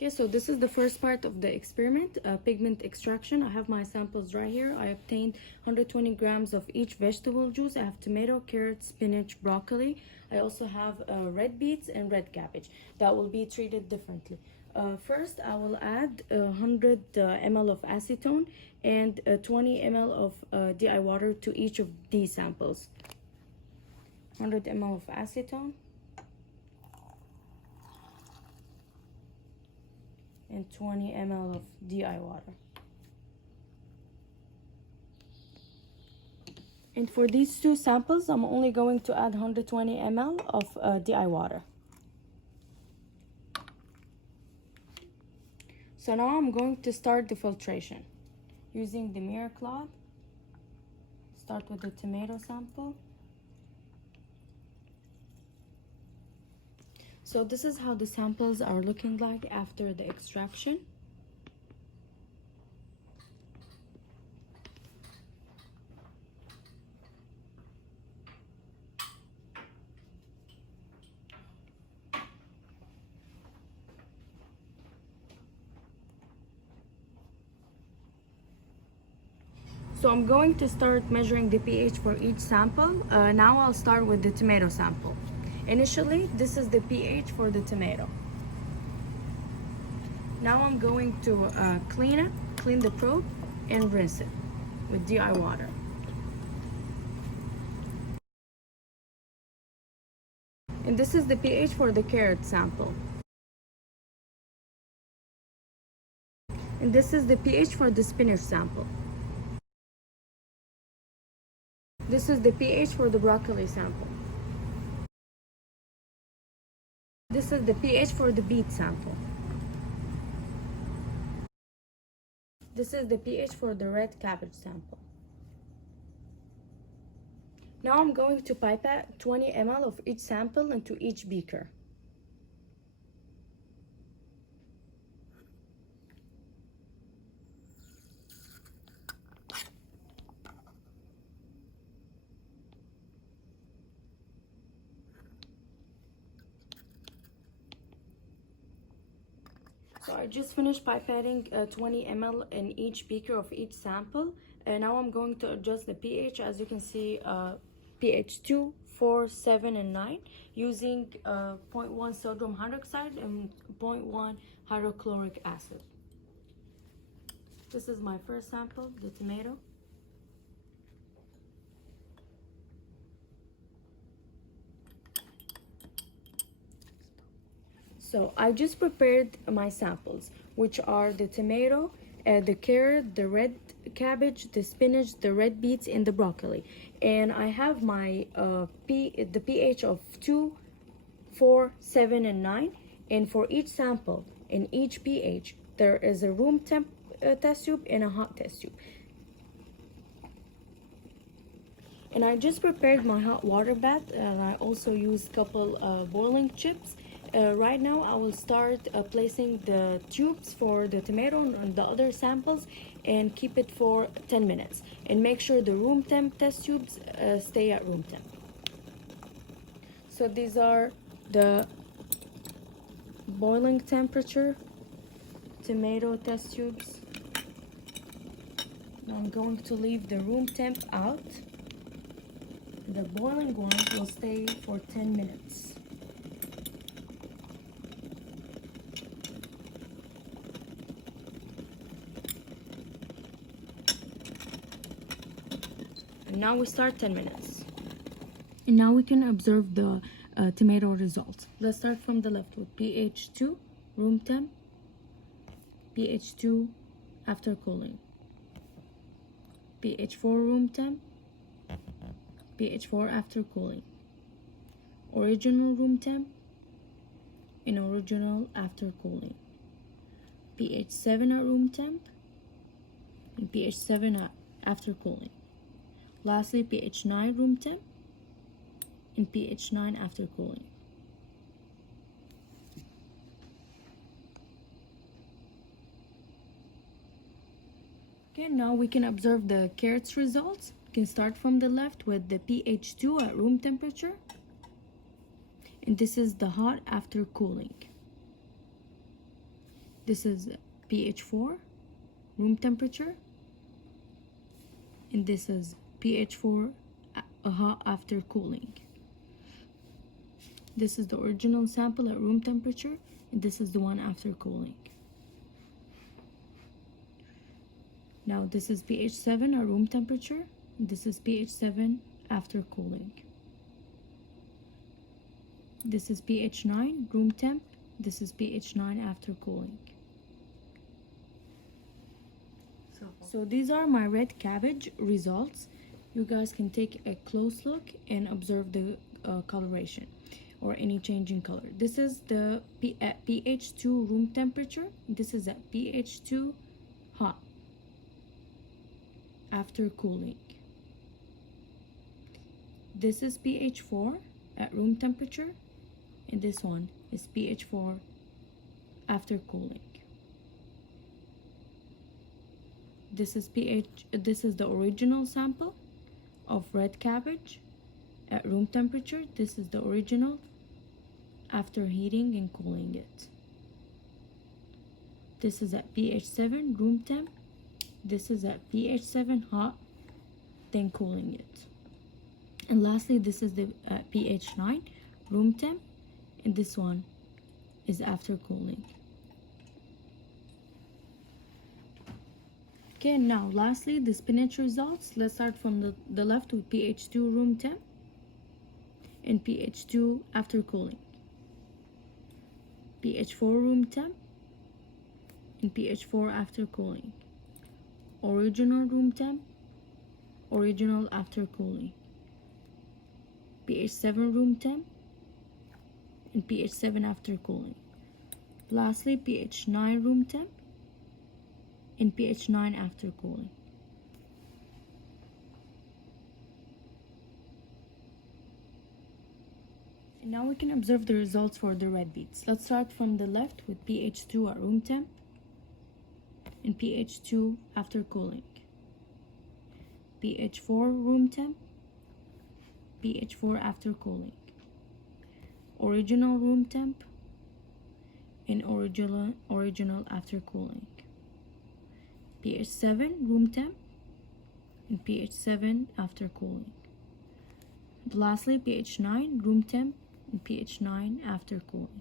Okay, so this is the first part of the experiment, pigment extraction. I have my samples right here. I obtained 120 grams of each vegetable juice. I have tomato, carrot, spinach, broccoli. I also have red beets and red cabbage that will be treated differently. First, I will add 100 ml of acetone and 20 ml of DI water to each of these samples. 100 ml of acetone and 20 ml of DI water. And for these two samples, I'm only going to add 120 ml of DI water. So now I'm going to start the filtration using the mirror cloth. Start with the tomato sample. So this is how the samples are looking like after the extraction. So I'm going to start measuring the pH for each sample. Now I'll start with the tomato sample. Initially, this is the pH for the tomato. Now I'm going to clean the probe and rinse it with DI water. And this is the pH for the carrot sample. And this is the pH for the spinach sample. This is the pH for the broccoli sample. This is the pH for the beet sample. This is the pH for the red cabbage sample. Now I'm going to pipette 20 ml of each sample into each beaker. So I just finished pipetting 20 ml in each beaker of each sample. And now I'm going to adjust the pH. As you can see, pH 2, 4, 7, and 9 using 0.1 sodium hydroxide and 0.1 hydrochloric acid. This is my first sample, the tomato. So I just prepared my samples, which are the tomato, the carrot, the red cabbage, the spinach, the red beets, and the broccoli. And I have my the pH of 2, 4, 7, and 9. And for each sample, in each pH, there is a room temp test tube and a hot test tube. And I just prepared my hot water bath, and I also used a couple boiling chips. Right now I will start placing the tubes for the tomato and the other samples and keep it for 10 minutes. And make sure the room temp test tubes stay at room temp. So these are the boiling temperature tomato test tubes. I'm going to leave the room temp out. The boiling one will stay for 10 minutes. And now we start 10 minutes. And now we can observe the tomato results. Let's start from the left with pH 2, room temp, pH 2 after cooling, pH 4 room temp, pH 4 after cooling, original room temp, and original after cooling, pH 7 at room temp, and pH 7 after cooling. Lastly, pH 9 room temp and pH 9 after cooling. Okay, now we can observe the carrots results. We can start from the left with the pH 2 at room temperature. And this is the hot after cooling. This is pH 4, room temperature, and this is pH 4 hot after cooling. This is the original sample at room temperature, and this is the one after cooling. Now this is pH 7 at room temperature, and this is pH 7 after cooling. This is pH 9 room temp, this is pH 9 after cooling. So these are my red cabbage results. You guys can take a close look and observe the coloration or any change in color. This is the at pH 2 room temperature. This is at pH 2 hot after cooling. This is pH 4 at room temperature, and this one is pH 4 after cooling. This is the original sample of red cabbage at room temperature. This is the original after heating and cooling it. This is at pH 7 room temp. This is at pH 7 hot, then cooling it. And lastly, this is the pH 9 room temp, and this one is after cooling. Okay, now lastly, the spinach results. Let's start from the left with pH 2 room temp and pH 2 after cooling. pH 4 room temp and pH 4 after cooling. Original room temp, original after cooling. pH 7 room temp and pH 7 after cooling. Lastly, pH 9 room temp and pH 9 after cooling. And now we can observe the results for the red beets. Let's start from the left with pH 2 at room temp and pH 2 after cooling. pH 4 room temp, pH 4 after cooling. Original room temp and original after cooling. pH 7 room temp and pH 7 after cooling. Lastly, pH 9 room temp and pH 9 after cooling.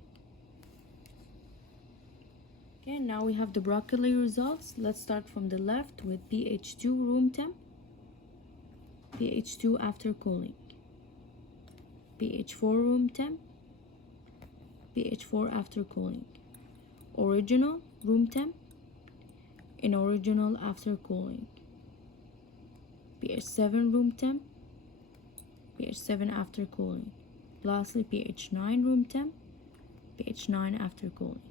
Okay, now we have the broccoli results. Let's start from the left with pH 2 room temp, pH 2 after cooling. pH 4 room temp, pH 4 after cooling. Original room temp and original after cooling. pH 7 room temp, pH 7 after cooling. Lastly, pH 9 room temp, pH 9 after cooling.